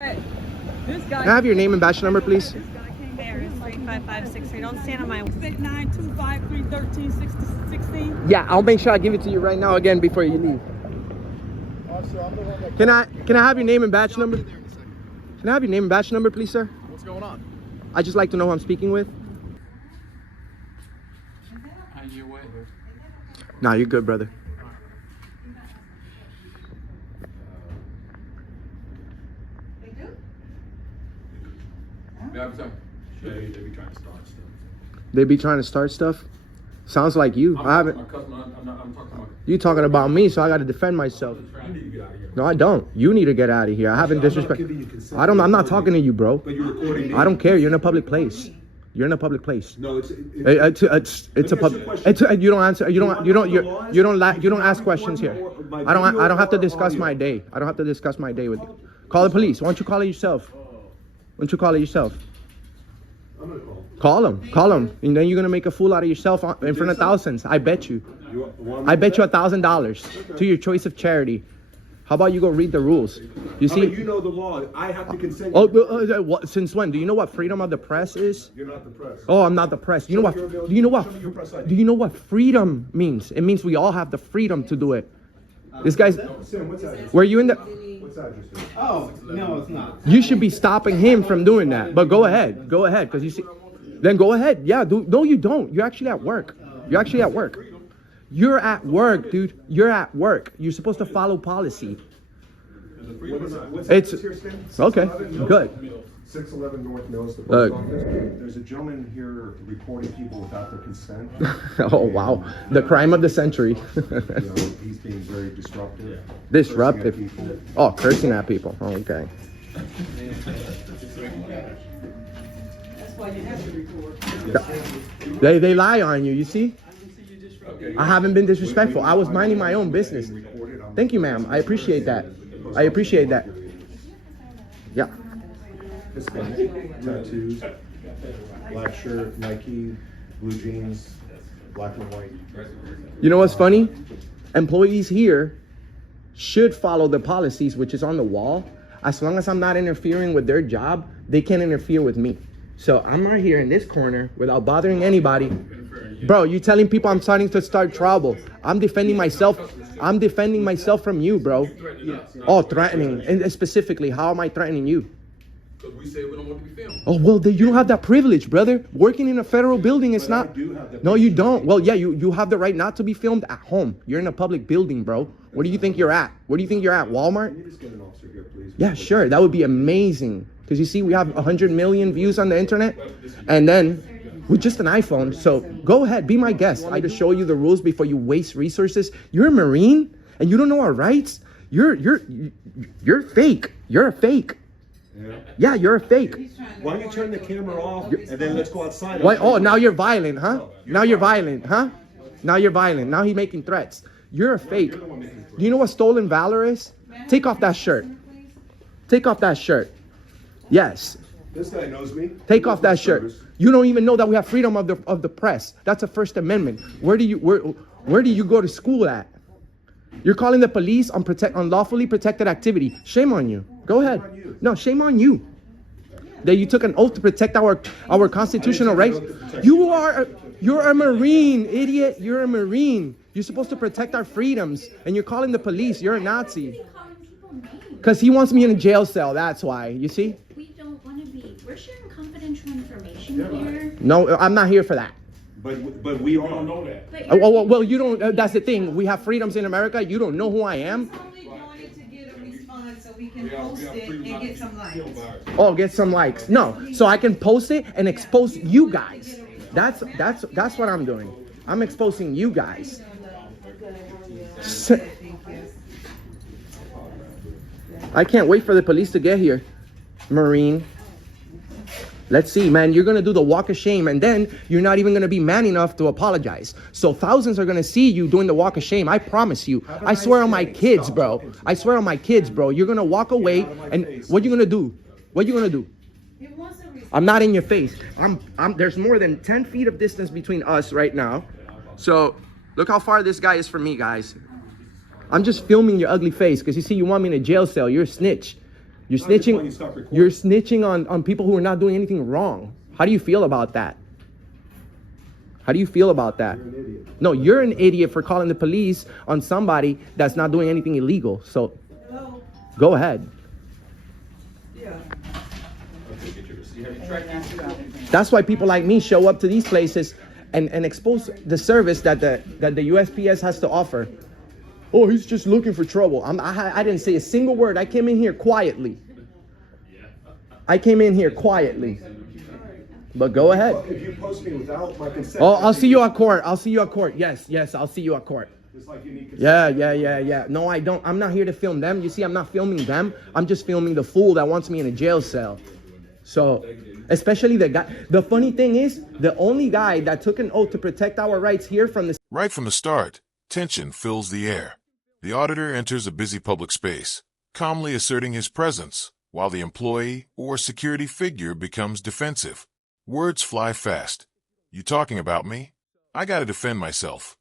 Can I have your name and badge number, please? There is 35563. Don't stand on my 925-313-16. Yeah, I'll make sure I give it to you right now again before you leave. Can I have your name and badge number? Can I have your name and badge number, please, sir? What's going on? I'd just like to know who I'm speaking with. Nah, you're good, brother. They be trying to start stuff. They be trying to start stuff? Sounds like you. I haven't. I'm talking about. You talking about me, so I got to defend myself. You need to get out of here. No, I don't. You need to get out of here. I haven't disrespect. I'm not talking to you, bro. But you're recording me. I don't care. You're in a public place. You're in a public place. No, it's a public. You don't answer. You don't ask questions here. I don't have to discuss my day. I don't have to discuss my day with you. Call the police. Why don't you call it yourself? Why don't you call it yourself? I'm gonna call. Call him, and then you're gonna make a fool out of yourself in front of thousands. I bet you. I bet you $1,000 to your choice of charity. How about you go read the rules? You see? You know the law. I have to consent. What, since when? Do you know what freedom of the press is? You're not the press. Oh, I'm not the press. Do you know what freedom means? It means we all have the freedom to do it. This guy's. Sam, what's that? Were you in the? What's that? Oh, no, it's not. You should be stopping him from doing that. But go ahead, because you see. Then go ahead. Yeah. No, you don't. You're actually at work. You're actually at work. You're at work, dude. You're at work. You're supposed to follow policy. It's okay. Good. 611 North Mills, the post office. There's a gentleman here recording people without their consent. Oh wow, the crime of the century. He's being very disruptive. Disruptive. Oh, cursing at people. Oh, okay. That's why you have to record. They lie on you. You see? I haven't been disrespectful. I was minding my own business. Thank you, ma'am. I appreciate that. I appreciate that. Yeah. Hispanic, tattoos, black shirt, Nike, blue jeans, black and white. You know what's funny? Employees here should follow the policies, which is on the wall. As long as I'm not interfering with their job, they can't interfere with me. So I'm right here in this corner without bothering anybody. Bro, you telling people I'm starting to start trouble. I'm defending myself. I'm defending myself from you, bro. Oh, threatening. And specifically, how am I threatening you? Because we say we don't want to be filmed. Oh, well, you don't have that privilege, brother. Working in a federal building, it's not. No, you don't. Well, yeah, you have the right not to be filmed at home. You're in a public building, bro. Where do you think you're at? Where do you think you're at? Walmart? Can you just get an officer here, please? Yeah, sure. That would be amazing. Because you see, we have 100 million views on the internet. And then with just an iPhone. So go ahead, be my guest. I just show you the rules before you waste resources. You're a Marine and you don't know our rights. You're fake. You're a fake. Yeah, you're a fake. Why don't you turn the camera off and then let's go outside? Why? Oh, now you're violent, huh? Now you're violent, huh? Now you're violent. Now he's making threats. You're a fake. Do you know what stolen valor is? Take off that shirt. Take off that shirt. Yes. This guy knows me. Take off that shirt. You don't even know that we have freedom of the press. That's a First Amendment. Where do you go to school at? You're calling the police on unlawfully protected activity. Shame on you. Go ahead. No, shame on you. That you took an oath to protect our constitutional rights. You're a Marine, idiot. You're a Marine. You're supposed to protect our freedoms, and you're calling the police. You're a Nazi. Because he wants me in a jail cell. That's why. You see? We don't want to be. We're sharing confidential information here. No, I'm not here for that. But we all know that. Well, you don't. That's the thing. We have freedoms in America. You don't know who I am. Only doing it to get a response so we can post it and get some likes. Oh, get some likes. No, so I can post it and expose you guys. That's what I'm doing. I'm exposing you guys. I can't wait for the police to get here, Marine. Let's see, man. You're going to do the walk of shame, and then you're not even going to be man enough to apologize. So thousands are going to see you doing the walk of shame. I promise you. I swear on my kids, bro. I swear on my kids, bro. You're going to walk away, and what you going to do? What you going to do? I'm not in your face. There's more than 10 feet of distance between us right now. So look how far this guy is from me, guys. I'm just filming your ugly face because you see, you want me in a jail cell. You're a snitch. You're I just want you snitching. to stop recording. You're snitching on people who are not doing anything wrong. How do you feel about that? How do you feel about that? You're an idiot. No, you're an idiot for calling the police on somebody that's not doing anything illegal. So, Hello? go ahead. Yeah. Okay, get your receipt. Have you tracked That's why people like me show up to these places and expose the service that the USPS has to offer. Oh, he's just looking for trouble. I didn't say a single word. I came in here quietly. I came in here quietly. But go ahead. If you post me without my consent. Oh, I'll see you at court. I'll see you at court. Yes, I'll see you at court. It's like you need consent. Yeah. No, I don't. I'm not here to film them. You see, I'm not filming them. I'm just filming the fool that wants me in a jail cell. So, especially the guy. The funny thing is, the only guy that took an oath to protect our rights here from the Right from the start, tension fills the air. The auditor enters a busy public space, calmly asserting his presence, while the employee or security figure becomes defensive. Words fly fast. You talking about me? I gotta defend myself.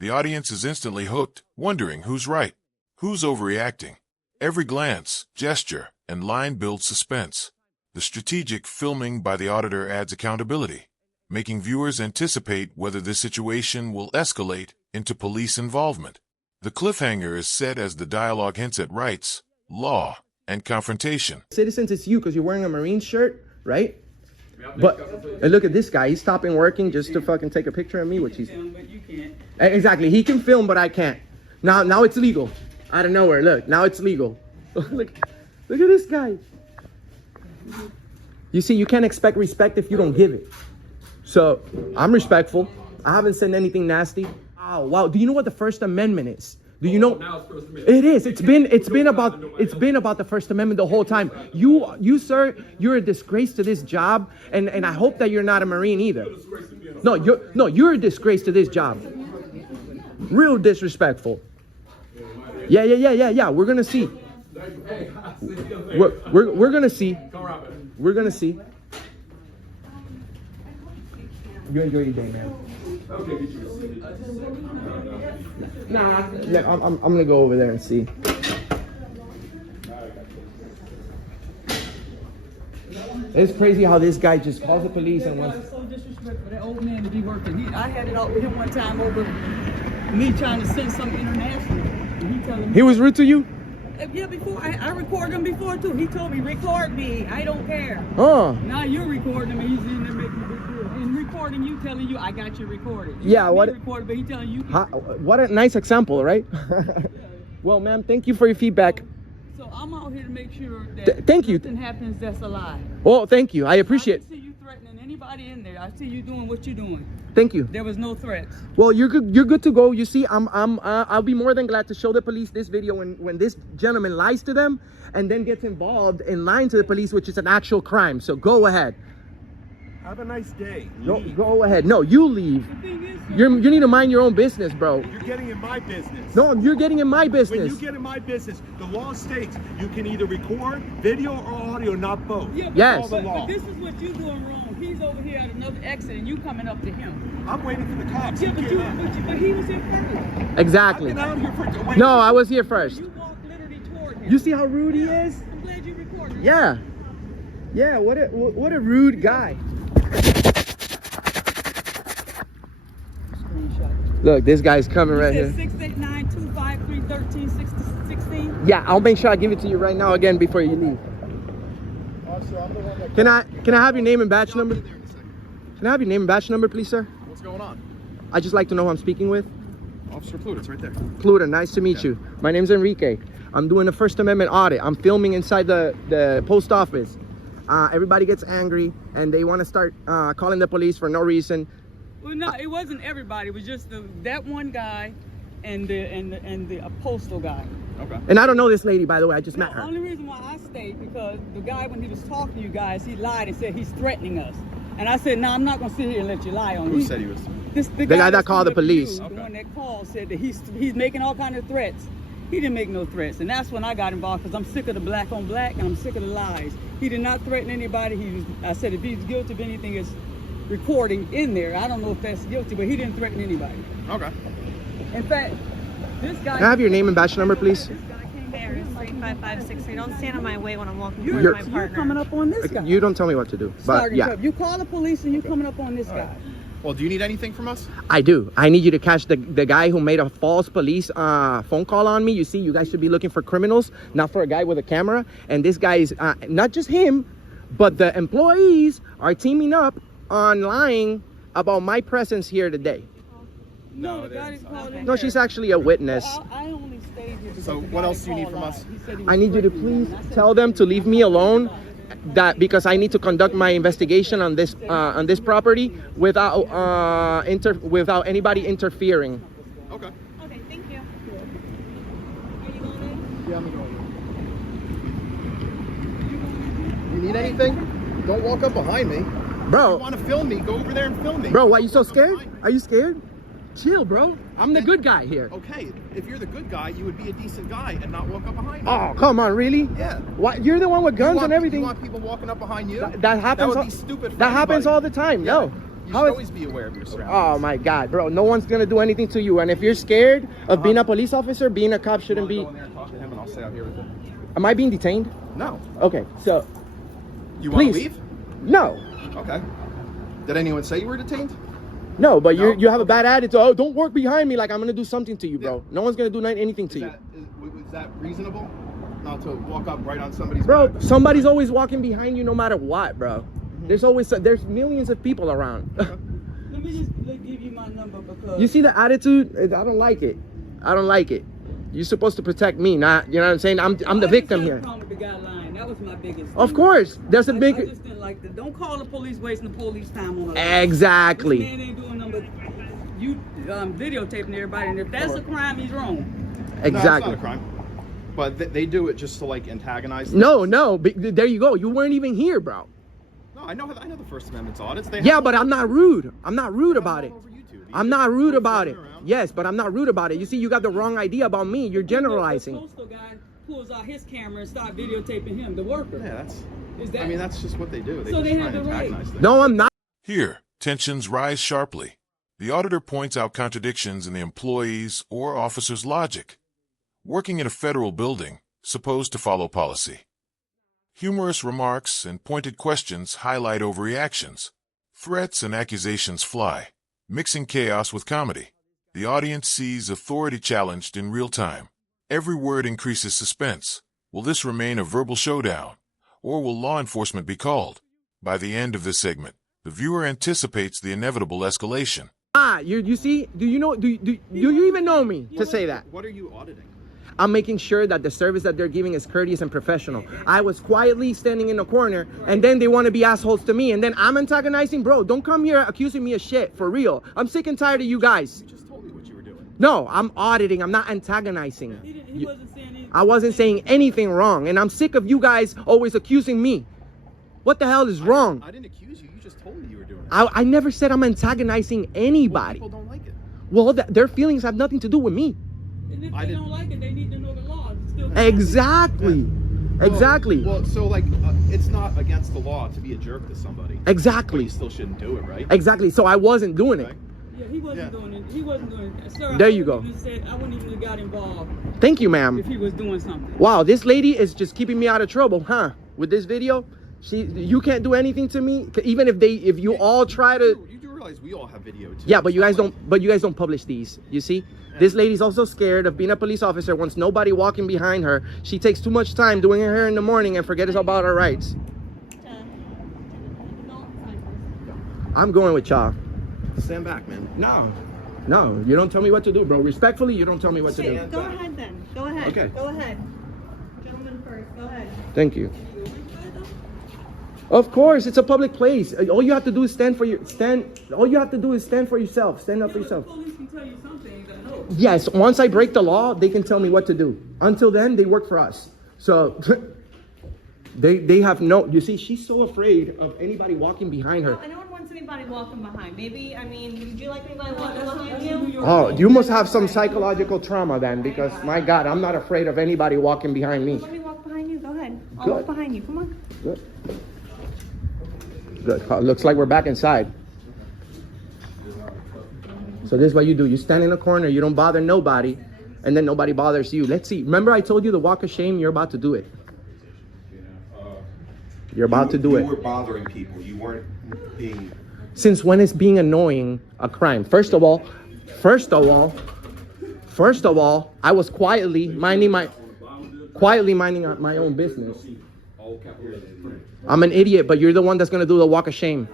The audience is instantly hooked, wondering who's right, who's overreacting. Every glance, gesture, and line builds suspense. The strategic filming by the auditor adds accountability, making viewers anticipate whether this situation will escalate into police involvement. The cliffhanger is set as the dialogue hints at rights, law, and confrontation. citizens. It's you because you're wearing a Marine shirt, right? But and look at this guy. He's stopping working just to fucking take a picture of me, which he's But you can't. exactly. He can film, but I can't. Now it's legal. Out of nowhere, look. Now it's legal. look at this guy. You see, you can't expect respect if you don't give it. So I'm respectful. I haven't said anything nasty. Wow. Do you know what the First Amendment is? Do you know? Now it's First Amendment. It is. It's been about the First Amendment the whole time. You sir, you're a disgrace to this job, and I hope that you're not a Marine either. No, you're a disgrace to this job. Real disrespectful. Yeah. We're gonna see. We're gonna see. We're gonna see. You enjoy your day, man. Okay, get your receipt. Nah, yeah, I'm gonna go over there and see. It's crazy how this guy just calls the police and wants. It's so disrespectful. That old man to be working. I had it out with him one time over me trying to send something international. And he telling me. He was rude to you? Yeah, before I recorded him before too. He told me record me. I don't care. Oh. Now you're recording him. And he's in there making a big deal. And recording you, telling you I got you recorded. Yeah, what? Recorded, but he telling you. What a nice example, right? Well, ma'am, thank you for your feedback. So I'm out here to make sure that Thank you. nothing happens that's a lie. Oh, thank you. I appreciate. I see you threatening anybody in there. I see you doing what you're doing. Thank you. There was no threats. Well, you're good. You're good to go. You see, I'll be more than glad to show the police this video when this gentleman lies to them and then gets involved in lying to the police, which is an actual crime. So go ahead. Have a nice day. Go ahead. No, you leave. The thing is, You need to mind your own business, bro. You're getting in my business. No, you're getting in my When business. you get in my business, the law states you can either record video or audio, not both. yeah, but, Yes. but this is what you're doing wrong. He's over here at another exit and you coming up to him. I'm waiting for the cops. Yeah, He but, came out. but he was here first. Exactly. I've been out here for wait. No, I was here first. You walked literally toward him. You see how rude he is? I'm glad you recorded. Yeah. Yeah. What a rude guy. Screenshot. Look, this guy's coming right here. 689-253-1316. Yeah, I'll make sure I give it to you right now again before you leave. Can I have your name and badge number? Can I have your name and badge number, please, sir? What's going on? I'd just like to know who I'm speaking with. Officer Pluto, it's right there. Pluto, nice to meet you. My name's Enrique. I'm doing a First Amendment audit. I'm filming inside the post office. Everybody gets angry and they want to start calling the police for no reason. Well, no, it wasn't everybody. It was just that one guy and the postal guy. Okay. And I don't know this lady, by the way. I just No, met the her. only reason why I stayed because the guy, when he was talking to you guys, he lied and said he's threatening us. And I said, no, I'm not gonna sit here and let you lie on me. Who said he was? The guy that that's called the coming up to you, police. The Okay. one that called said that he's making all kind of threats. He didn't make no threats, and that's when I got involved because I'm sick of the black on black and I'm sick of the lies. He did not threaten anybody. I said if he's guilty of anything, it's recording in there. I don't know if that's guilty, but he didn't threaten anybody. Okay. In fact, this guy. Can I have your name and badge number, please? This guy came Bears 35563. Don't stand in my way when I'm walking towards You're my partner. coming up on this guy. You don't tell me what to do, but Starting yeah. trouble. You call the police and you coming up on this guy. Well, do you need anything from us? I do. I need you to catch the guy who made a false police phone call on me. You see, you guys should be looking for criminals, not for a guy with a camera. And this guy is not just him, but the employees are teaming up on lying about my presence here today. No, the guy is calling. No, she's actually a witness. Well, I only stayed here. So what else do you need from us? I need you to please tell them to leave me alone. That because I need to conduct my investigation on this property without without anybody interfering. Okay. Okay, thank you. Are you going in? Yeah, I'm going. You need anything? Don't walk up behind me. If you Bro, want to film me, go over there and film me. bro, why you so Walk up scared? behind me. Are you scared? Chill, bro. I'm the good guy here. Okay, if you're the good guy, you would be a decent guy and not walk up behind me. Oh, come on, really? Yeah. What? You're the one with guns and everything. You want people walking up behind you? That happens. That would be stupid for that happens anybody. all the time. Yeah. No. You should How is- always be aware of your surroundings. Oh my God, bro! No one's gonna do anything to you. And if you're scared of being a police officer, being a cop shouldn't be. Go in there and talk to him, and I'll stay out here with him. Am I being detained? No. Okay, so You want to Please. leave? no, Okay. Did anyone say you were detained? no. But No? you have a bad attitude. Oh, don't work behind me like I'm gonna do something to you, bro. No one's gonna do anything to you, Is that reasonable? Not to walk up right on somebody's bro. back? Somebody's always walking behind you, no matter what, bro. There's millions of people around. Let me just give you my number because You see the attitude? I don't like it. I don't like it. You're supposed to protect me, not, you know what I'm saying? I'm the victim here. With the guy lying. That was my biggest. Of thing. course, there's a I big. just didn't like that. Don't call the police wasting the police time on a lie. Exactly. This man ain't doing nothing but you videotaping everybody, and if that's a crime, he's wrong. No, it's Exactly. not a crime. But they do it just to like antagonize them. No. There you go. You weren't even here, bro. No, I know the First Amendment's audits. They Yeah, have but them I'm not rude. I'm not rude all about it. over YouTube. These I'm are not rude people about it. floating around. Yes, but I'm not rude about it. You see, you got the wrong idea about me. You're The generalizing. postal guy pulls out his camera and start videotaping him, the worker. Yeah, that's. Is that? I mean, that's just what they do. They So just they try have and the right. antagonize them. No, I'm not. Here, tensions rise sharply. The auditor points out contradictions in the employee's or officer's logic. Working in a federal building, supposed to follow policy. Humorous remarks and pointed questions highlight overreactions. Threats and accusations fly, mixing chaos with comedy. The audience sees authority challenged in real time. Every word increases suspense. Will this remain a verbal showdown, or will law enforcement be called? By the end of this segment, the viewer anticipates the inevitable escalation. You see? Do you know? Do you even know me to say that? What are you auditing? I'm making sure that the service that they're giving is courteous and professional. I was quietly standing in the corner, and then they want to be assholes to me, and then I'm antagonizing. Bro, don't come here accusing me of shit, for real. I'm sick and tired of you guys. You just told me what you were doing. No, I'm auditing. I'm not antagonizing. He wasn't saying anything. I wasn't saying anything wrong, and I'm sick of you guys always accusing me. What the hell is wrong? I didn't accuse you. You just told me you were doing it. I never said I'm antagonizing anybody. People don't like it. Well, their feelings have nothing to do with me. And if I they didn't- don't like it, they need to know the law. It's still Exactly. Exactly. Well, so like, it's not against the law to be a jerk to somebody. But Exactly. you still shouldn't do it, right? Exactly. So I wasn't doing it. Okay. Yeah, he wasn't doing it. He wasn't doing it. Sir, There I you go. wouldn't even said, I wouldn't even have got involved Thank you, ma'am. if he was doing something. Wow, this lady is just keeping me out of trouble, huh? With this video, you can't do anything to me, even if you all try to. You do realize we all have video too. Yeah, but you It's guys not don't. But you guys don't publish these. You see, this lady's also scared of being a police officer. Wants nobody walking behind her. She takes too much time doing her hair in the morning and forgets about her rights. I'm going with y'all. like- Stand back, man. No, you don't tell me what to do, bro. Respectfully, you don't tell me what to do. Go ahead then. Go ahead. Okay. Go ahead. Gentlemen first. Go ahead. Thank you. Of course, it's a public place. All you have to do is All you have to do is stand for yourself. Stand up for yourself. The police can tell you some things. I know. Yes, once I break the law, they can tell me what to do. Until then, they work for us. So they have no. You see, she's so afraid of anybody walking behind her. No one wants anybody walking behind. Maybe, would you like anybody walking behind you? Oh, you must have some psychological trauma then, because my God, I'm not afraid of anybody walking behind me. Let me walk behind you. Go ahead. I'll Good. walk behind you. Come on. Good. Good. Looks like we're back inside. So this is what you do. You stand in a corner. You don't bother nobody. and then nobody bothers you. Let's see. Remember I told you the walk of shame? You're about to do it. You're about to do it. You were bothering people. You weren't being... Since when is being annoying a crime? First of all, I was quietly minding my own business. I'm an idiot, but you're the one that's gonna do the walk of shame.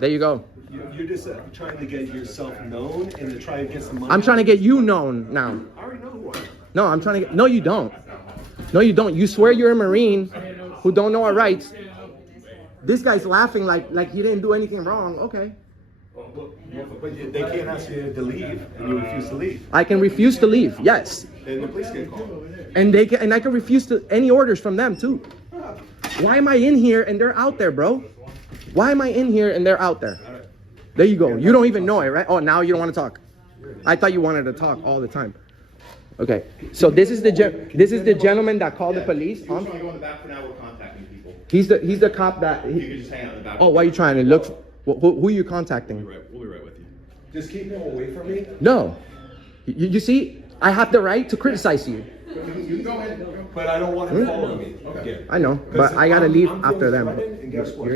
There you go. You're just trying to get yourself known and to try to get some money. I'm trying to get you known now. I already know who I am. No, I'm trying to get... No, you don't. No, you don't. You swear you're a Marine who don't know our rights. This guy's laughing like he didn't do anything wrong. Okay. But they can't ask you to leave, and you refuse to leave. I can refuse to leave. Yes. And the police get called. And I can refuse to any orders from them too. Why am I in here and they're out there, bro? Why am I in here and they're out there? There you go. You don't even know it, right? Oh, now you don't want to talk. I thought you wanted to talk all the time. Okay. So this is the gentleman that called the police. You want to go in the back for now? We're contacting people. He's the cop that. You can just hang out in the back. Oh, why are you trying to look? Who are you contacting? We'll be right with you. Just keep him away from me. No. You see, I have the right to criticize you. You can go ahead. But I don't want him following me. Okay. I know, but I gotta leave after them. And guess what?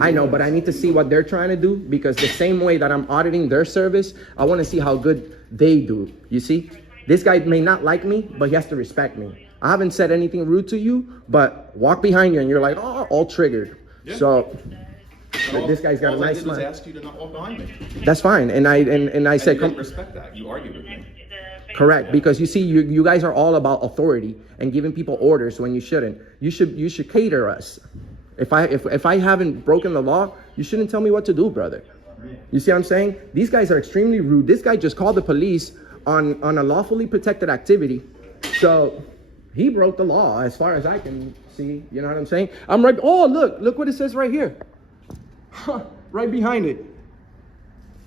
I know, but I need to see what they're trying to do, because the same way that I'm auditing their service, I want to see how good they do. You see, this guy may not like me, but he has to respect me. I haven't said anything rude to you, but walk behind you and you're like, oh, all triggered. Yeah. So this guy's got a nice smile. I asked you to not walk behind me. That's fine, and I said, come respect that. You argued with me. Correct, because you see, you guys are all about authority and giving people orders when you shouldn't. You should cater us. If I haven't broken the law, you shouldn't tell me what to do, brother. You see what I'm saying? These guys are extremely rude. This guy just called the police on a lawfully protected activity, so he broke the law as far as I can see. You know what I'm saying? I'm right. Oh, look what it says right here, right behind it.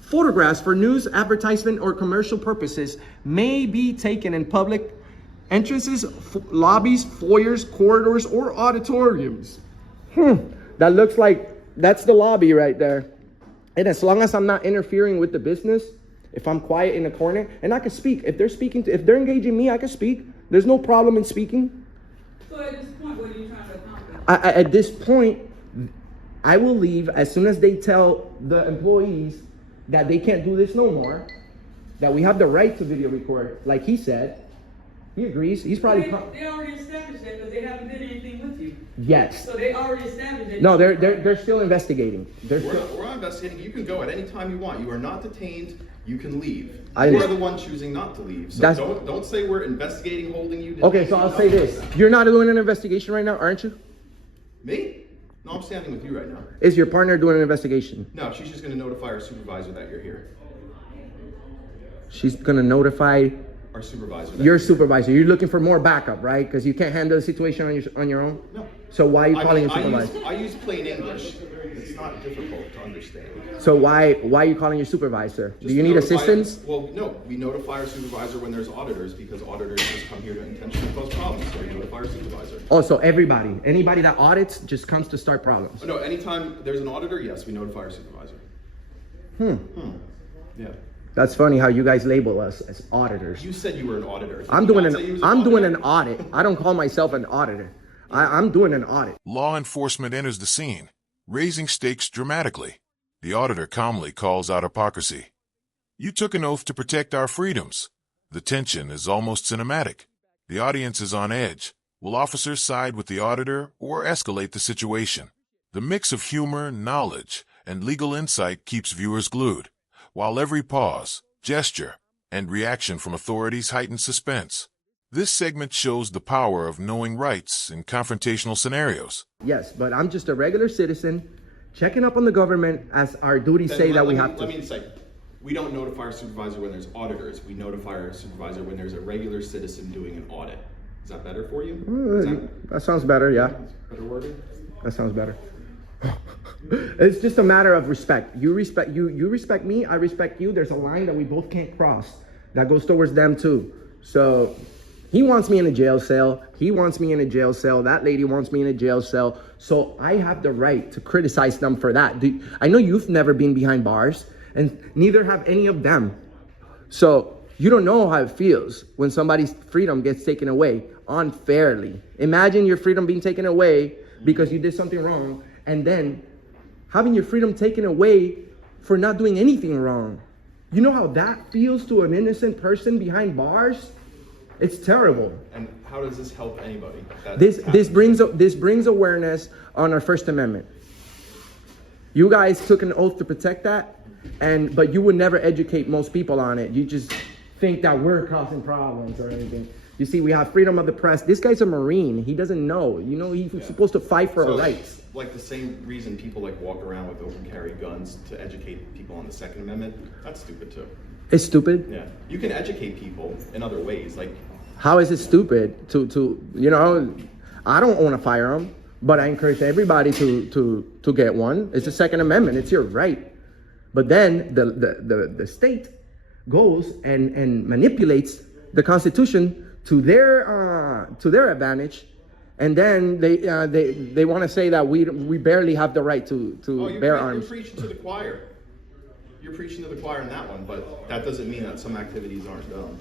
Photographs for news, advertisement, or commercial purposes may be taken in public entrances, lobbies, foyers, corridors, or auditoriums. That looks like that's the lobby right there. And as long as I'm not interfering with the business, if I'm quiet in the corner, and I can speak. If they're engaging me, I can speak. There's no problem in speaking. So at this point, what are you trying to accomplish? At this point, I will leave as soon as they tell the employees that they can't do this no more, that we have the right to video record, like he said. He agrees. He's probably... They already established that because they haven't did anything with you. Yes. So they already established that. No, they're still investigating. We're not investigating. You can go at any time you want. You are not detained. You can leave. You are the one choosing not to leave. So don't say we're investigating, holding you. Okay, so I'll say this. You're not doing an investigation right now, aren't you? Me? No, I'm standing with you right now. Is your partner doing an investigation? No, she's just going to notify our supervisor that you're here. She's going to notify our supervisor. Your supervisor. You're looking for more backup, right? Because you can't handle the situation on your own? No. So why are you calling your supervisor? I use plain English. It's not difficult to understand. So why are you calling your supervisor? Do you need assistance? Well, no. We notify our supervisor when there's auditors, because auditors just come here to intentionally cause problems. So we notify our supervisor. Oh, so anybody that audits just comes to start problems? No, anytime there's an auditor, yes, we notify our supervisor. Yeah. That's funny how you guys label us as auditors. You said you were an auditor. I'm doing an audit. I don't call myself an auditor. I'm doing an audit. Law enforcement enters the scene, raising stakes dramatically. The auditor calmly calls out hypocrisy. You took an oath to protect our freedoms. The tension is almost cinematic. The audience is on edge. Will officers side with the auditor or escalate the situation? The mix of humor, knowledge, and legal insight keeps viewers glued, while every pause, gesture, and reaction from authorities heightens suspense. This segment shows the power of knowing rights in confrontational scenarios. Yes, but I'm just a regular citizen checking up on the government as our duties say that we have to. Let me say, we don't notify our supervisor when there's auditors. We notify our supervisor when there's a regular citizen doing an audit. Is that better for you? That sounds better, yeah. Better wording? That sounds better. It's just a matter of respect. You respect me, I respect you. There's a line that we both can't cross that goes towards them too. So he wants me in a jail cell. He wants me in a jail cell. That lady wants me in a jail cell. So I have the right to criticize them for that. I know you've never been behind bars, and neither have any of them. So You don't know how it feels when somebody's freedom gets taken away unfairly. Imagine your freedom being taken away because you did something wrong, and then having your freedom taken away for not doing anything wrong. You know how that feels to an innocent person behind bars? It's terrible. And how does this help anybody? This brings awareness on our First Amendment. You guys took an oath to protect that, but you would never educate most people on it. You just think that we're causing problems or anything. You see, we have freedom of the press. This guy's a Marine. He doesn't know. You know, he's supposed to fight for our rights. Like the same reason people like walk around with open carry guns to educate people on the Second Amendment. That's stupid too. It's stupid? Yeah. You can educate people in other ways. Like, how is it stupid to you know, I don't own a firearm, but I encourage everybody to get one. It's the Second Amendment. It's your right. But then the state goes and manipulates the Constitution to their advantage, and then they want to say that we barely have the right to bear arms. You're preaching to the choir. You're preaching to the choir in that one, but that doesn't mean that some activities aren't done.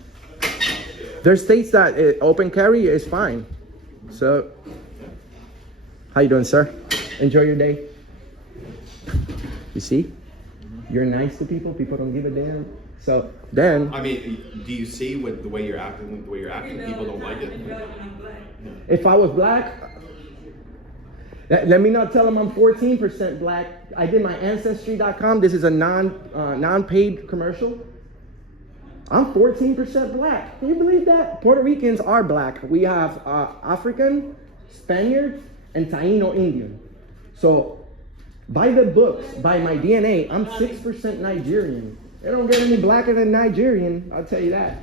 There's states that open carry is fine. So, how you doing, sir? Enjoy your day. You see, you're nice to people. People don't give a damn. So then, I mean, do you see with the way you're acting? People don't like it. If I was black, let me not tell them I'm 14% black. I did my Ancestry.com. This is a non-paid commercial. I'm 14% black. Can you believe that? Puerto Ricans are black. We have African, Spaniard, and Taino Indian. So by the books, by my DNA, I'm 6% Nigerian. They don't get any blacker than Nigerian, I'll tell you that.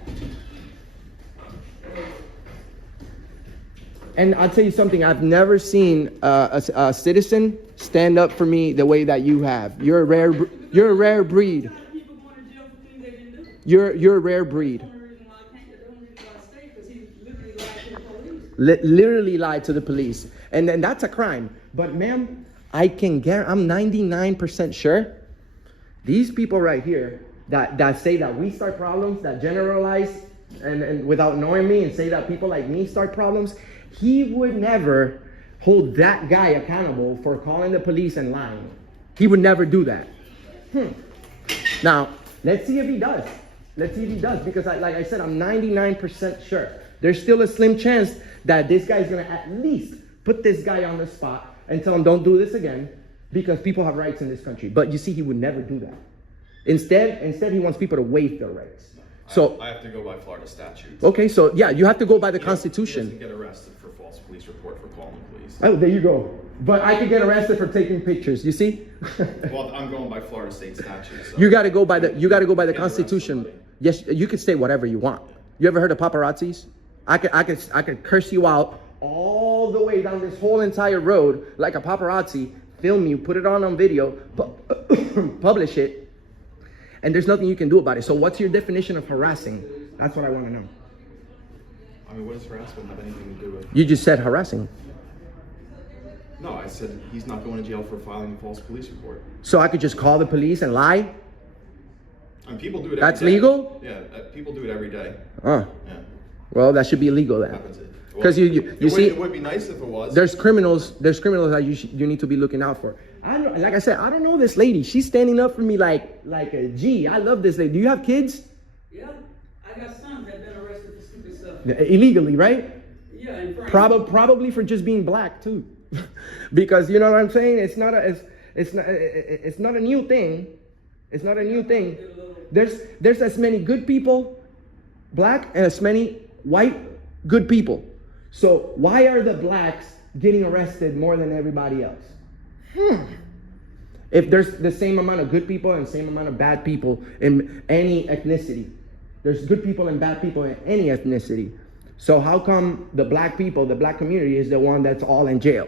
And I'll tell you something, I've never seen a citizen stand up for me the way that you have. You're a rare breed. You're a rare breed. Literally lied to the police. And then that's a crime. But ma'am, I can guarantee, I'm 99% sure, these people right here that say that we start problems, that generalize and without knowing me and say that people like me start problems, he would never hold that guy accountable for calling the police and lying. He would never do that. Now, let's see if he does. Let's see if he does, because like I said, I'm 99% sure. There's still a slim chance that this guy's gonna at least put this guy on the spot and tell him don't do this again, because people have rights in this country. But you see, he would never do that. Instead he wants people to waive their rights. So I have to go by Florida statutes. Okay, so yeah, you have to go by the Constitution. He doesn't get arrested for false police report for calling the police. Oh, there you go. But I could get arrested for taking pictures. You see? Well, I'm going by Florida state statutes. So You got to go by the Constitution. Yes, you can say whatever you want. You ever heard of paparazzis? I could curse you out all the way down this whole entire road like a paparazzi. Film you, put it on video, publish it. And there's nothing you can do about it. So what's your definition of harassing? That's what I want to know. I mean, what does harassment have anything to do with? You just said harassing. No, I said he's not going to jail for filing a false police report. So I could just call the police and lie? I mean, people do it every That's day. legal? Yeah, people do it every day. Oh. Yeah. Well, that should be illegal then. Because you see, it would be nice if it was. There's criminals that you need to be looking out for. Like I said, I don't know this lady. She's standing up for me like a G. I love this lady. Do you have kids? Yeah, I got sons that have been arrested for stupid stuff. Illegally, right? Yeah, in France. Probably for just being black too, because you know what I'm saying. It's not a new thing. It's not a new thing. There's as many good people, black, and as many white good people. So why are the blacks getting arrested more than everybody else? If there's the same amount of good people and the same amount of bad people in any ethnicity, there's good people and bad people in any ethnicity. So how come the black people, the black community, is the one that's all in jail?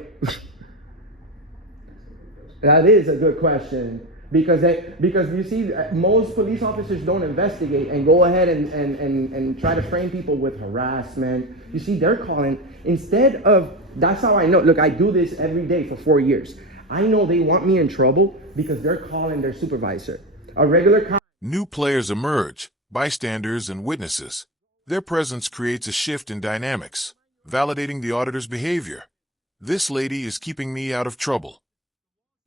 That is a good question. Because you see, most police officers don't investigate and go ahead and try to frame people with harassment. You see, they're calling, instead of, that's how I know. Look, I do this every day for 4 years. I know they want me in trouble because they're calling their supervisor. A regular cop. New players emerge, bystanders, and witnesses. Their presence creates a shift in dynamics, validating the auditor's behavior. This lady is keeping me out of trouble.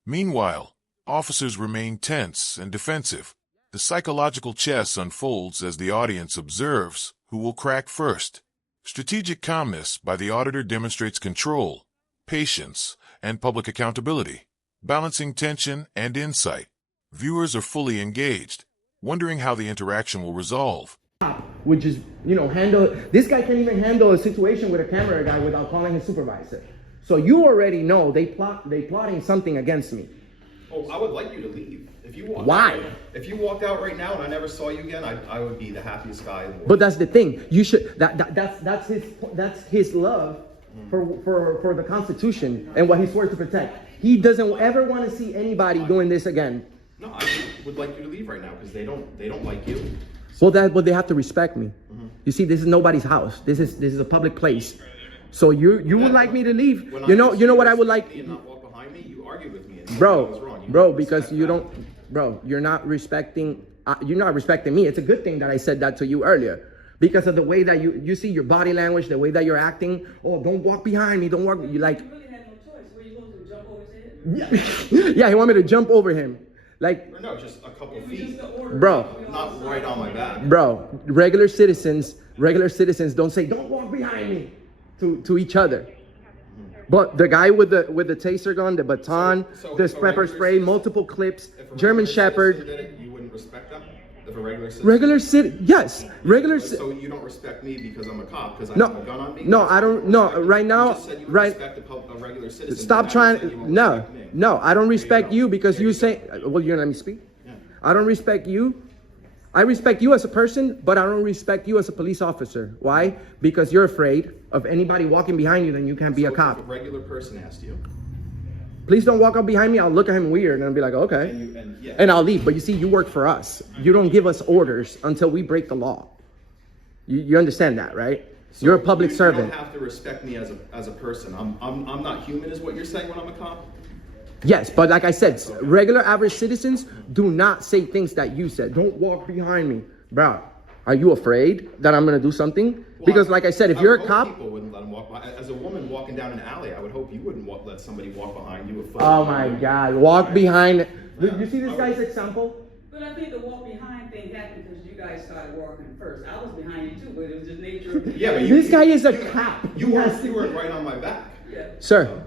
Meanwhile, officers remain tense and defensive. The psychological chess unfolds as the audience observes who will crack first. Strategic calmness by the auditor demonstrates control, patience, and public accountability, balancing tension and insight. Viewers are fully engaged, wondering how the interaction will resolve. Would just, handle it. This guy can't even handle a situation with a camera guy without calling his supervisor. So you already know they plotting something against me. Oh, I would like you to leave. If you walked Why? If you walked out right now and I never saw you again, I would be the happiest guy in the world. But that's the thing. You should. That's his love for the Constitution and what he swore to protect. He doesn't ever want to see anybody doing this again. No, I would like you to leave right now because they don't like you. Well, they have to respect me. You see, this is nobody's house. This is a public place. So you would like me to leave? You know what I would like. And not walk behind me. You argue with me. And Bro, because you don't. Bro, you're not respecting me. It's a good thing that I said that to you earlier. Because of the way that you see your body language, the way that you're acting. Oh, don't walk behind me. Don't walk. You like. You really had no choice. Were you supposed to jump over his head? Yeah, he want me to jump over him. Like. Or no, just a couple feet. Bro. Not right on my back. Bro, regular citizens don't say, don't walk behind me to each other. But the guy with the taser gun, the baton, the pepper spray, multiple clips, German Shepherd. You wouldn't respect them? If a regular citizen? Yes. So you don't respect me because I'm a cop, because I No. have a gun on me? No, I don't. No, right now. You just said you Right. respect a regular citizen. Stop but now you said you trying. won't No, respect me. no, I don't respect There you you go. because you say. Well, you're gonna let me speak. Yeah. I don't respect you. I respect you as a person, but I don't respect you as a police officer. Why? Because you're afraid of anybody walking behind you, then you can't be a So cop. If a regular person asked you. Please don't walk up behind me. I'll look at him weird and I'll be like, okay. And I'll leave. But you see, you work for us. You don't give us orders until we break the law. You understand that, right? So you're a public you servant. don't have to respect me as a person. I'm not human, is what you're saying when I'm a cop? Yes, but like I said, regular average citizens do not say things that you said. Don't walk behind me. Bro, are you afraid that I'm going to do something? Because like I said, if you're a cop... People wouldn't let them walk by. As a woman walking down an alley, I would hope you wouldn't let somebody walk behind you. Oh my God, walk behind... You see this guy's example? But I think the walk behind thing happened because you guys started walking first. I was behind you too, but it was just nature of Yeah, but this guy is a cop. You weren't right on my back. Yeah. Sir.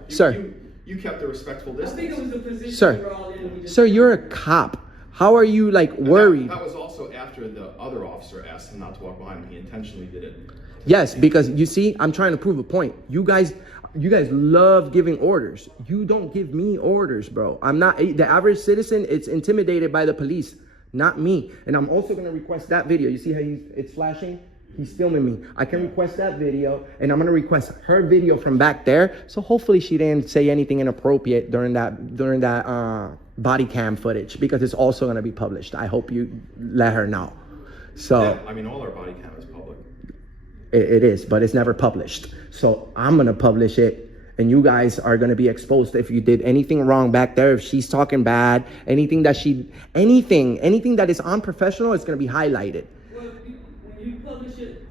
You kept a respectful distance. I think it was the position Sir. we were all in. Sir, you're a cop. How are you worried? That was also after the other officer asked him not to walk behind him. He intentionally did it. Yes, because you see, I'm trying to prove a point. You guys love giving orders. You don't give me orders, bro. I'm not the average citizen. It's intimidated by the police, not me. And I'm also gonna request that video. You see how it's flashing? He's filming me. I can request that video, and I'm gonna request her video from back there. So hopefully she didn't say anything inappropriate during that body cam footage, because it's also gonna be published. I hope you let her know. So Yeah, I mean, all our body cam is public. it is, but it's never published. So I'm gonna publish it, and you guys are gonna be exposed if you did anything wrong back there. If she's talking bad, anything that that is unprofessional, it's gonna be highlighted. Well, when you publish it,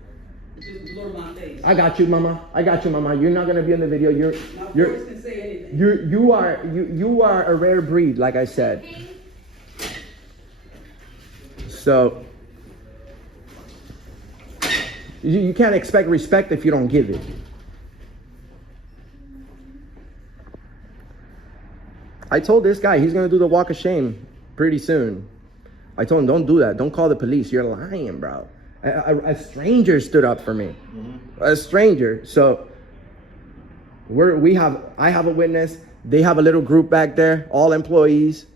just blur my face. I got you, mama. You're not gonna be in the video. My voice can say anything. You are a rare breed, like I said. So you can't expect respect if you don't give it. I told this guy he's gonna do the walk of shame pretty soon. I told him, don't do that. Don't call the police. You're lying, bro. A stranger stood up for me. A stranger. So I have a witness. They have a little group back there, all employees,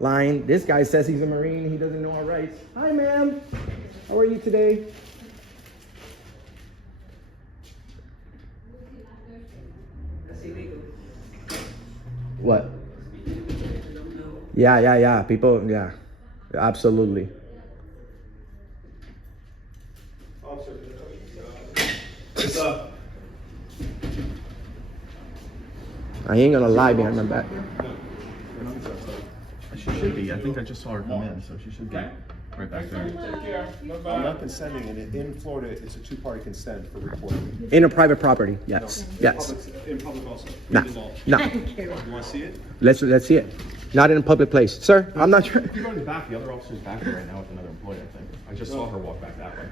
lying. This guy says he's a Marine. He doesn't know our rights. Hi, ma'am. How are you today? That's illegal. What? Yeah. People, yeah. Absolutely. What's up? I ain't gonna lie behind my back. She should be. I think I just saw her come in, so she should be. Right back there. I'm not consenting, and in Florida, it's a two-party consent for recording. In a private property, yes, yes. In public also. No, no. You want to see it? Let's see it. Not in a public place, sir. I'm not sure. If you go in the back, the other officer's back there right now with another employee, I think. I just saw her walk back that way.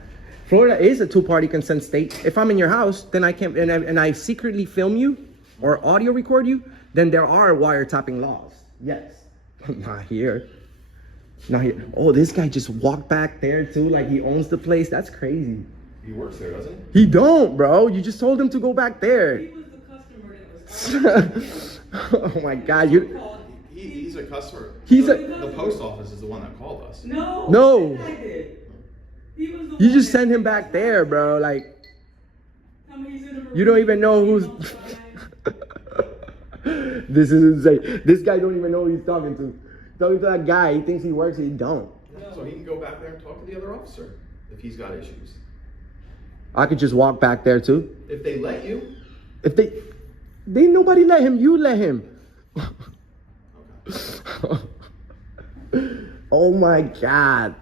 Florida is a two-party consent state. If I'm in your house, then I can and I secretly film you or audio record you, then there are wiretapping laws. Yes. Not here. Not here. Oh, this guy just walked back there too, like he owns the place. That's crazy. He works there, doesn't he? He don't, bro. You just told him to go back there. He was the customer that was Oh my God, He's a customer. The post office is the one that called us. No. I did. He was the You one just that- send him back there, bro. Like Tell me he's in the room. you don't even know who's. This is insane. This guy don't even know who he's talking to. Talking to that guy, he thinks he works, he don't. So he can go back there and talk to the other officer if he's got issues. I could just walk back there too. If they let you. If they nobody let him, you let him. Oh my God.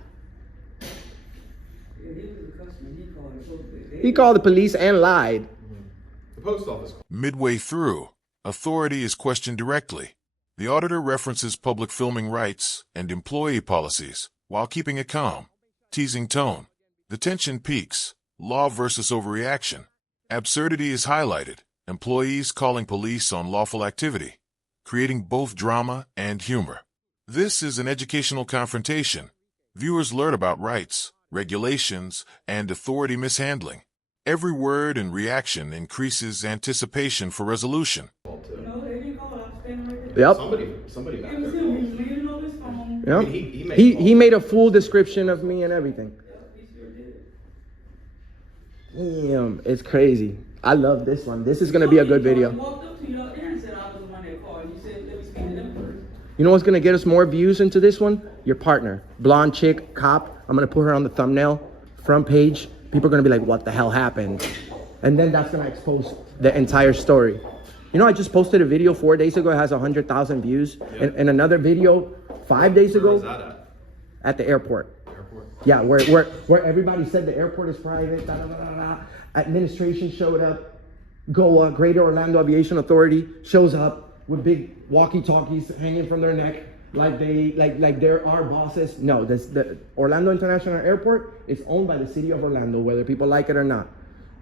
Yeah, he was the customer. He called the police and lied. The post office. Midway through, authority is questioned directly. The auditor references public filming rights and employee policies while keeping a calm, teasing tone. The tension peaks. Law versus overreaction. Absurdity is highlighted. Employees calling police on lawful activity, creating both drama and humor. This is an educational confrontation. Viewers learn about rights, regulations, and authority mishandling. Every word and reaction increases anticipation for resolution. No, they didn't call. I was standing right there. Yep. Somebody back It was there. him. He was leaning on his phone. Yep. I mean, he He made a full description of me and everything. He sure did. Damn, it's crazy. I love this one. This is gonna be a good I video. walked up to you out there and said I was the one that called. You said, let me speak to them first. You know what's gonna get us more views into this one? Your partner. Blonde chick, cop. I'm gonna put her on the thumbnail, front page. People are gonna be like, what the hell happened? And then that's gonna expose the entire story. You know, I just posted a video 4 days ago. It has 100,000 views. Yeah. And another video 5 days Where ago was that at the airport. Airport. Yeah, where everybody said the airport is private. Da, da, da, da, da. Administration showed up. GOA, Greater Orlando Aviation Authority, shows up with big walkie-talkies hanging from their neck, like they're our bosses. No, the Orlando International Airport is owned by the city of Orlando, whether people like it or not.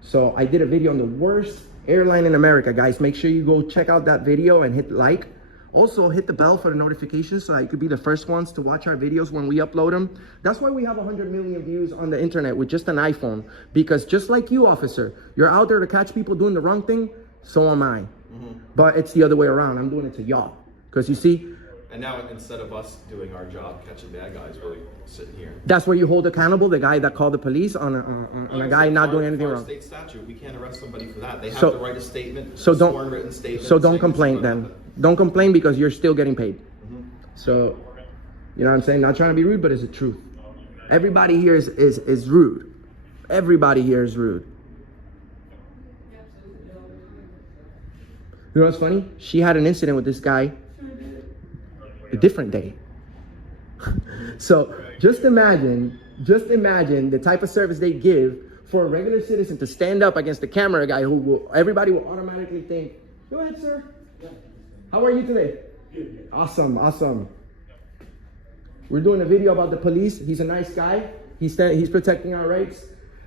So I did a video on the worst airline in America, guys. Make sure you go check out that video and hit like. Also, hit the bell for the notifications so that you could be the first ones to watch our videos when we upload them. That's why we have 100 million views on the internet with just an iPhone. Because just like you, officer, you're out there to catch people doing the wrong thing, so am I. But it's the other way around. I'm doing it to y'all. Because you see, And now instead of us doing our job, catching bad guys, we're sitting here. that's where you hold accountable the guy that called the police on a guy not doing anything wrong. State statute, we can't arrest somebody for that. They have So- to write a statement, So sworn written statement. so don't saying complain this is what then. happened. Don't complain because you're still getting paid. So, you know what I'm saying? Not trying to be rude, but it's the truth. Everybody here is rude. Everybody here is rude. You know what's funny? She had an incident with this guy a different day. So just imagine the type of service they give for a regular citizen to stand up against the camera guy everybody will automatically think, go ahead, sir. How are you today? Awesome, awesome. We're doing a video about the police. He's a nice guy. He's protecting our rights.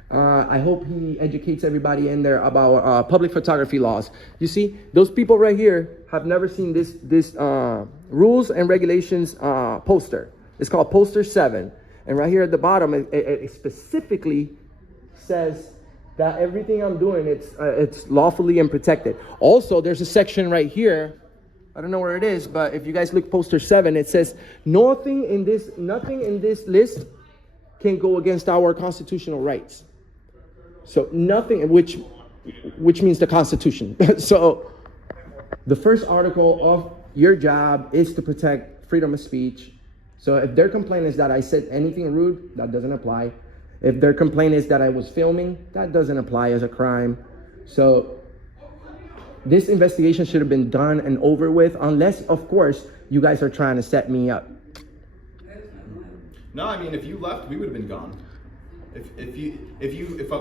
I hope he educates everybody in there about public photography laws. You see, those people right here have never seen this rules and regulations poster. It's called poster 7. And right here at the bottom, it specifically says that everything I'm doing, it's lawfully and protected. Also, there's a section right here. I don't know where it is, but if you guys look poster 7, it says nothing in this list can go against our constitutional rights. So nothing, which means the Constitution. So the first article of your job is to protect freedom of speech. So if their complaint is that I said anything rude, that doesn't apply. If their complaint is that I was filming, that doesn't apply as a crime. So this investigation should have been done and over with, unless, of course, you guys are trying to set me up. No, I mean, if you left, we would have been gone. If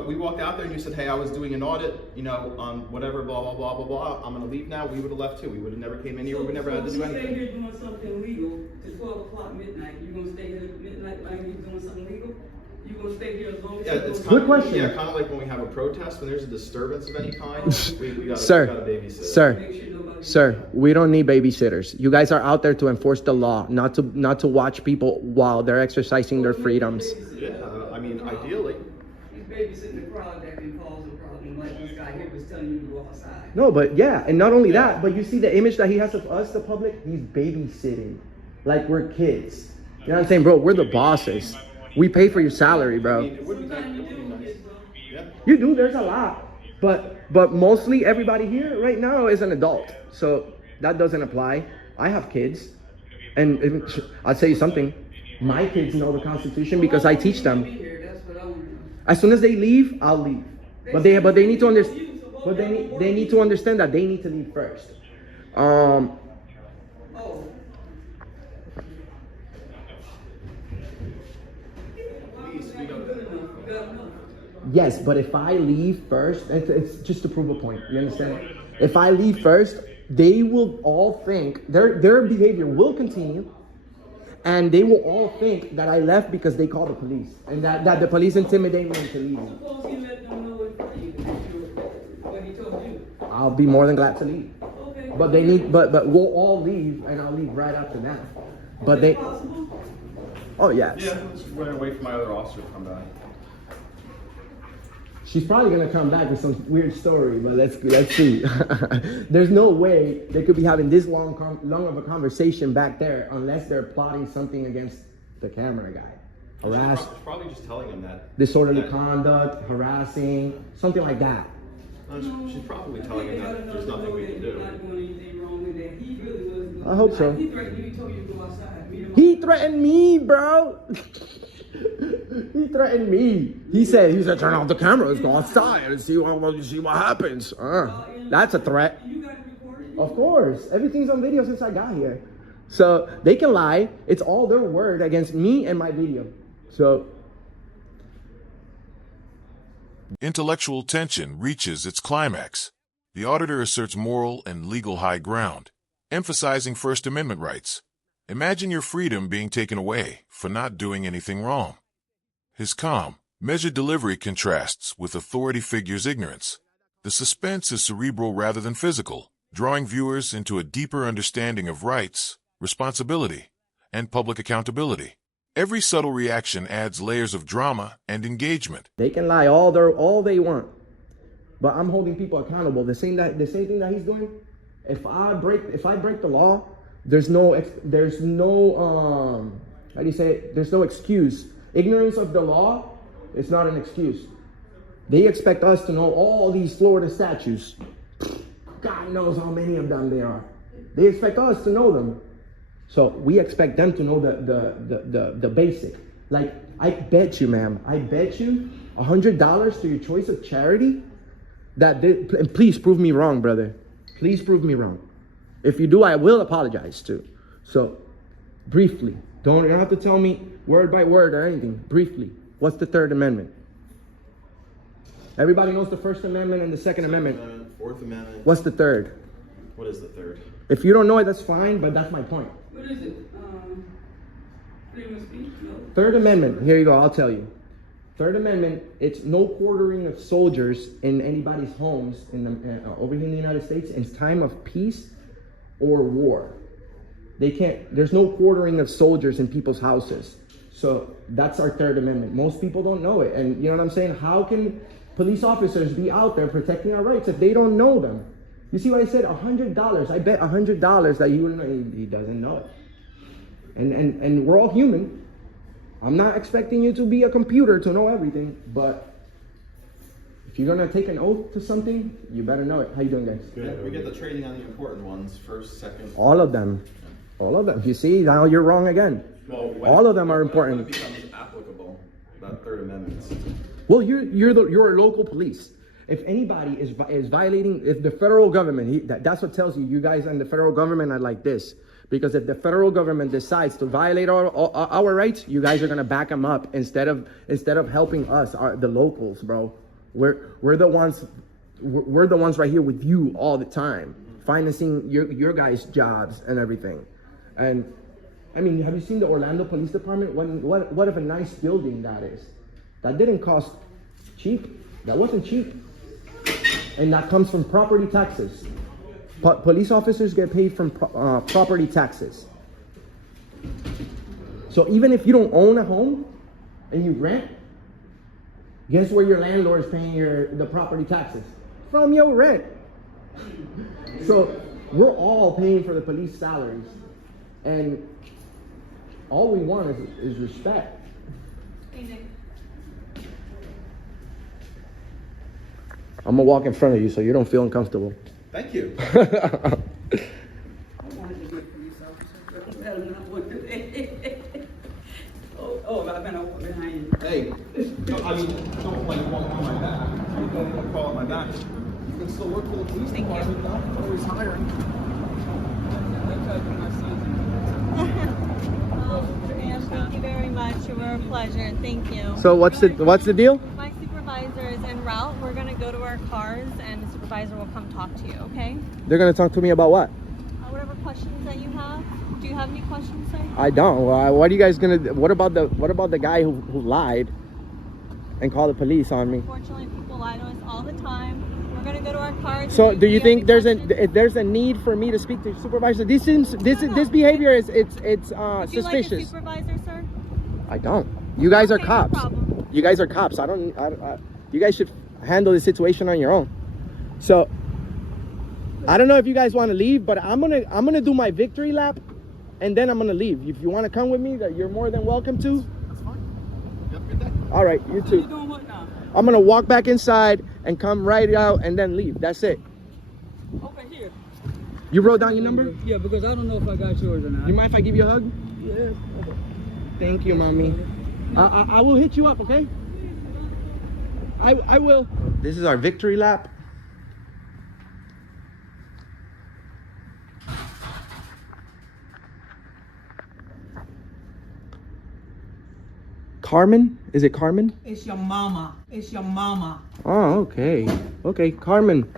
we walked out there and you said, hey, I was doing an audit, you know, on whatever, blah, blah, blah, blah, blah, I'm going to leave now, we would have left too. We would have never came in here. We would never had to do anything. Stay here doing something legal till 12 o'clock midnight. You going to stay here at midnight like you doing something legal? You going to stay here as long as Yeah, it's Good question. Yeah, kind of like when we have a protest, when there's a disturbance of any kind, we gotta babysit. Sir, we don't need babysitters. You guys are out there to enforce the law, not to watch people while they're exercising their freedoms. Yeah, I mean, ideally. He's babysitting the crowd that can cause a problem, like this guy here was telling you to go outside. No, but yeah, and not only that, but you see the image that he has of us, the public. He's babysitting, like we're kids. You know what I'm saying, bro? We're the bosses. We pay for your salary, bro. I mean, it would be nice. Yeah. You do. There's a lot, but mostly everybody here right now is an adult, so that doesn't apply. I have kids, and I'll tell you something. My kids know the Constitution because I teach them. As soon as they leave, I'll leave. But they need to understand. But they need to understand that they need to leave first. Yes, but if I leave first, it's just to prove a point. You understand? If I leave first, they will all think their behavior will continue, and they will all think that I left because they called the police, and that the police intimidate me into leaving. Suppose he let them know what he told you. I'll be more than glad to leave. Okay. But they need, but we'll all leave, and I'll leave right after that. But they. Oh yes. Yeah, just wait for my other officer to come back. She's probably gonna come back with some weird story, but let's see. There's no way they could be having this long of a conversation back there unless they're plotting something against the camera guy. Harass. She's probably just telling him that. Disorderly conduct, harassing, something like that. She's probably telling him that there's nothing we can do. I hope so. He threatened you. He told you to go outside. He threatened me, bro. He threatened me. He said, turn off the cameras, go outside and see what happens. That's a threat. You got it recorded? Of course. Everything's on video since I got here. So they can lie. It's all their word against me and my video. So. Intellectual tension reaches its climax. The auditor asserts moral and legal high ground, emphasizing First Amendment rights. Imagine your freedom being taken away for not doing anything wrong. His calm, measured delivery contrasts with authority figure's ignorance. The suspense is cerebral rather than physical, drawing viewers into a deeper understanding of rights, responsibility, and public accountability. Every subtle reaction adds layers of drama and engagement. They can lie all they want, but I'm holding people accountable. The same thing that he's doing. If I break the law, there's no how do you say it? There's no excuse. Ignorance of the law is not an excuse. They expect us to know all these Florida statutes. God knows how many of them there are. They expect us to know them. So we expect them to know the basic. Like, I bet you, ma'am, $100 to your choice of charity. And please prove me wrong, brother. Please prove me wrong. If you do, I will apologize too. So, briefly, you don't have to tell me word by word or anything. Briefly, what's the Third Amendment? Everybody knows the First Amendment and the Second Amendment. Fourth Amendment. What's the third? What is the third? If you don't know it, that's fine, but that's my point. What is it? Freedom of speech? No. Third Amendment. Here you go. I'll tell you. Third Amendment. It's no quartering of soldiers in anybody's homes over here in the United States in time of peace or war. They can't. There's no quartering of soldiers in people's houses. So that's our Third Amendment. Most people don't know it, and you know what I'm saying. How can police officers be out there protecting our rights if they don't know them? You see what I said? $100. I bet $100 that he wouldn't know. He doesn't know it. And we're all human. I'm not expecting you to be a computer to know everything, but if you're gonna take an oath to something, you better know it. How you doing, guys? Good. We get the training on the important ones, first, second. All of them. All of them. You see, now you're wrong again. Well, all of them are important. When it becomes applicable, that Third Amendment. Well, you're a local police. If anybody is violating, if the federal government, that's what tells you, you guys and the federal government are like this. Because if the federal government decides to violate our rights, you guys are gonna back them up instead of helping us, the locals, bro. We're the ones right here with you all the time, financing your guys' jobs and everything. And I mean, have you seen the Orlando Police Department? What of a nice building that is? That didn't cost cheap. That wasn't cheap. And that comes from property taxes. Police officers get paid from property taxes. So even if you don't own a home and you rent, guess where your landlord is paying the property taxes? From your rent. So we're all paying for the police salaries, and all we want is respect. I'm gonna walk in front of you so you don't feel uncomfortable. Thank you. I wanted to get police officer. Oh, I've been over behind you. Hey, no, I mean, don't like walk on my back. Don't call on my back. You can still work for the police department. I'm always hiring. Thank you very much. You were a pleasure. Thank you. So what's the deal? My supervisor is en route. We're gonna go to our cars, and the supervisor will come talk to you. Okay? They're gonna talk to me about what? Whatever questions that you have. Do you have any questions, sir? I don't. What are you guys gonna? What about the guy who lied and called the police on me? Unfortunately, people lie to us all the time. We're gonna go to our cars. So do you think there's a need for me to speak to the supervisor? This behavior is suspicious. Would you like a supervisor, sir? I don't. You guys are Okay, no cops. problem. You guys are cops. You guys should handle the situation on your own. So I don't know if you guys want to leave, but I'm gonna do my victory lap, and then I'm gonna leave. If you want to come with me, that you're more than welcome to. That's fine. You have a good day. All right, you too. You doing what now? I'm gonna walk back inside and come right out and then leave. That's it. Okay, here. You wrote down your number? Yeah, because I don't know if I got yours or not. You mind if I give you a hug? Yeah. Thank you, mommy. I will hit you up, okay? I will. This is our victory lap. Carmen? Is it Carmen? It's your mama. It's your mama. Oh, okay. Okay, Carmen,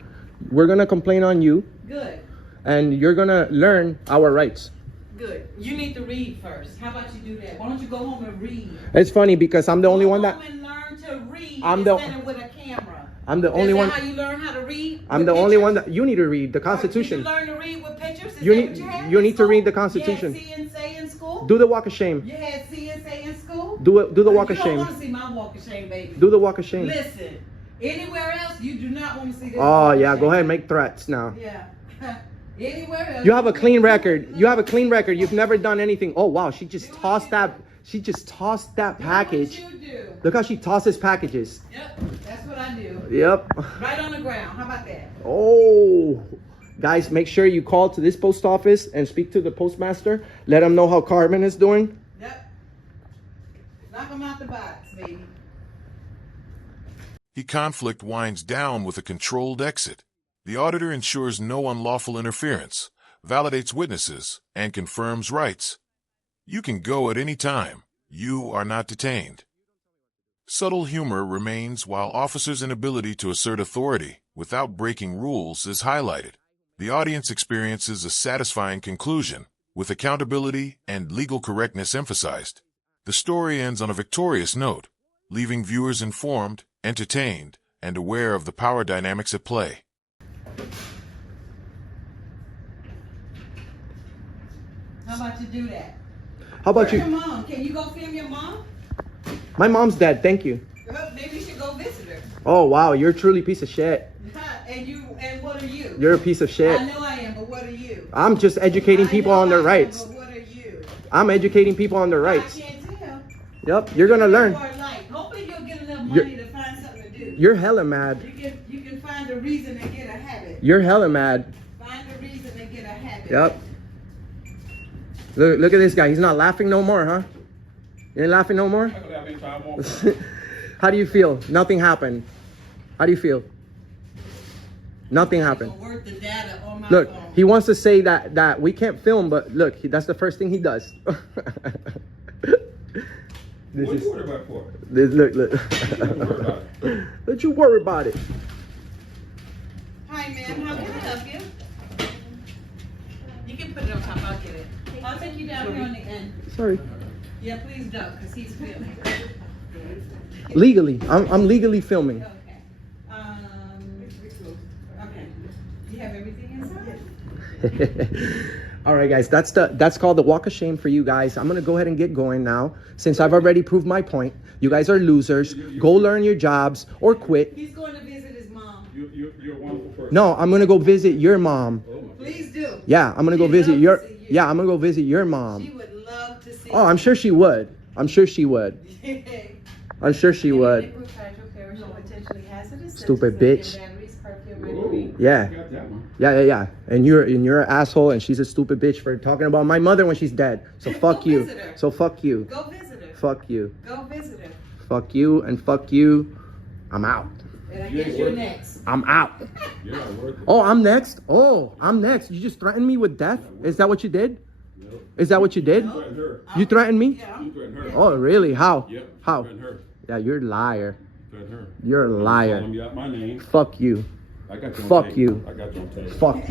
we're gonna complain on you, Good. and you're gonna learn our rights. Good. You need to read first. How about you do that? Why don't you go home and read? It's funny because I'm the only one that Go home and learn to read I'm the- instead of with a camera. I'm the only Is one. that how you learn how to read? I'm With the only pictures? one that you need to read the Did Constitution. you learn to read with pictures? Is You that need- what you had you in need to school? read the Constitution. You had see and say in school? Do the walk of shame. You had see and say in school? Do the walk of You don't shame. want to see my walk of shame, baby. Do the walk of shame. Listen, anywhere else, you do not want to see this. Oh walk of yeah, go shame. ahead and make threats now. Yeah. Anywhere else. You have a clean record. You have a clean record. You've never done anything. Oh wow, she just tossed that. She just tossed that package. What you do. Look how she tosses packages. Yep, that's what I do. Yep. Right on the ground. How about that? Oh, guys, make sure you call to this post office and speak to the postmaster. Let them know how Carmen is doing. Yep. Knock them out the box, baby. The conflict winds down with a controlled exit. The auditor ensures no unlawful interference, validates witnesses, and confirms rights. You can go at any time. You are not detained. Subtle humor remains while officers' inability to assert authority without breaking rules is highlighted. The audience experiences a satisfying conclusion, with accountability and legal correctness emphasized. The story ends on a victorious note, leaving viewers informed, entertained, and aware of the power dynamics at play. How about you do that? How about Where's you? your mom? Can you go film your mom? My mom's dead. Thank you. Well, maybe you should go visit her. Oh wow, you're truly a piece of shit. And what are you? You're a piece of shit. I know I am, but what are you? I'm just educating people on their rights. But what are you? I'm educating people on their I rights. can't tell. Yep, you're gonna learn. Hopefully you'll get enough You're- money to find something to do. You're hella mad. You can find a reason to get a habit. You're hella mad. Find a reason to get a habit. Yep. Look at this guy. He's not laughing no more, huh? You ain't laughing no more? How do you feel? Nothing happened. How do you feel? Nothing happened. Work the data on my Look, phone. he wants to say that we can't film, but look, that's the first thing he does. This What is, you worried about for? this, look. Don't you worry about it. Hi, ma'am. How can I help you? You can put it on top. I'll get it. I'll take you down here on the end. Sorry. Yeah, please don't, because he's filming. Legally, I'm legally filming. Okay. Okay. You have everything inside? All right, guys, that's called the walk of shame for you guys. I'm gonna go ahead and get going now, since I've already proved my point. You guys are losers. Go learn your jobs or quit. He's going to visit his mom. You're a wonderful person. No, I'm gonna go visit your mom. Please do. Yeah, I'm gonna go She'd visit love your. to see you. Yeah, I'm gonna go visit your She mom. would love to see Oh, I'm sure she would. I'm sure she would. I'm sure she would. Stupid bitch. Yeah. You got that one. Yeah. And you're an asshole, and she's a stupid bitch for talking about my mother when she's dead. So fuck you. visit her. So fuck you. Go visit her. Fuck you. Go visit her. Fuck you and fuck you. I'm out. And I guess you're next. I'm out. You're not worth it. Oh, I'm next. Oh, I'm next. You just threatened me with death? Is that what you did? Is that what you did? You threatened her. You threatened me? Yeah. You threatened her. Oh, really? How? Yep. How? Threatened her. Yeah, you're a liar. Threatened her. You're a liar. Calling me out my name. Fuck you. I got you on Fuck tape. you. I got you on tape. Fuck you.